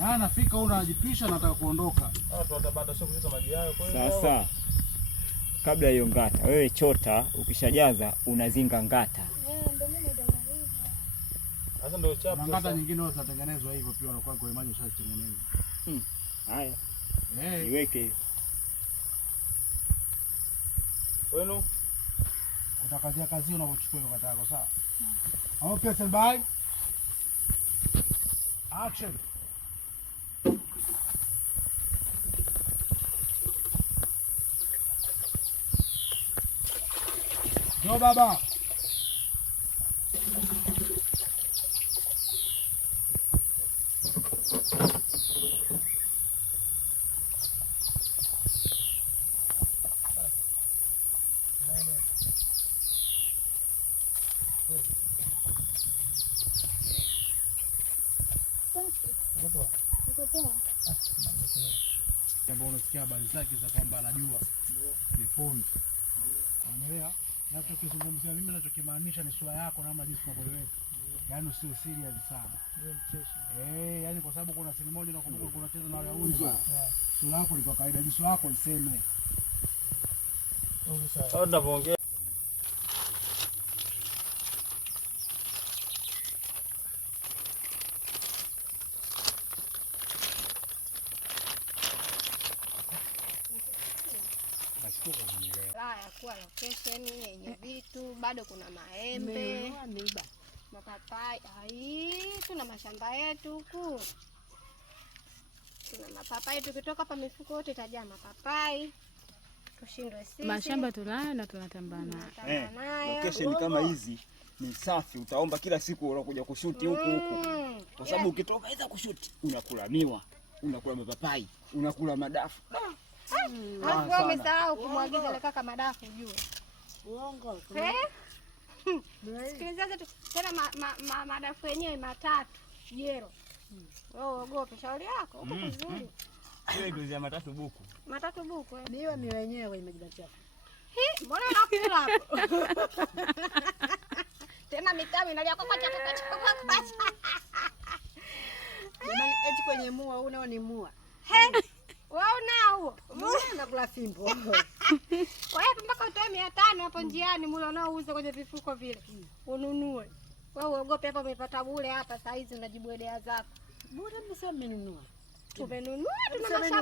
Na nafika huko unajipisha nataka kuondoka. Watu watabata sio kuchota maji yao kwa hiyo. Sasa kabla hiyo ngata, wewe chota, ukishajaza unazinga ngata. Ndio mimi ndio hivyo. Sasa ndio chapu. Ngata nyingine wao zinatengenezwa hivyo pia wanakuwa kwa maji ushatengeneza. Haya. Iweke. Wenu utakazia kazi unapochukua hiyo ngata yako sawa? Okay, stand by. Action. Go baba. Jambo unasikia habari zake za kwamba anajua ni fundi. Unaelewa? Nachokizungumzia mimi nachokimaanisha ni sura yako namna jinsi unavyoiweka. Yaani usiwe serious sana. Yaani kwa sababu kuna siri moja nakumbuka kuna cheza na wale huyu. Sura yako ni kwa kawaida, sura yako iseme. Sawa tunavyoongea. Ya kuwa location yenye vitu bado kuna maembe, mapapai. Tuna mashamba yetu huku. Tuna mapapai, tukitoka hapa mifuko yote itajaa mapapai. Tushindwe sisi. Mashamba tunayo na tunatambana. Location kama hizi ni safi, utaomba kila siku unakuja kushuti huku. Kwa sababu ukitoka hizo kushuti unakula miwa, unakula mapapai, unakula madafu. Wewe umesahau kumwagiza ile kaka madafu ujue. Uongo. Sikiliza tu tena madafu yenyewe matatu jero. Wewe ogope shauri yako huko vizuri. Ile kuzia matatu buku. Matatu buku Niwe mi wenyewe imejibatia. Mbona unakula hapo? Tena mitamu inalia kwa kwacha. Jamani eti kwenye mua unao ni mua. Wewe unao. Nakula fimbo. Kwa hiyo mpaka utoe 500 hapo njiani mule unaouza kwenye vifuko vile. Ununue. Wewe uogope hapa umepata bure hapa saa hizi unajibwedea zako. Bora mseme mmenunua. Tumenunua tuna mashamba.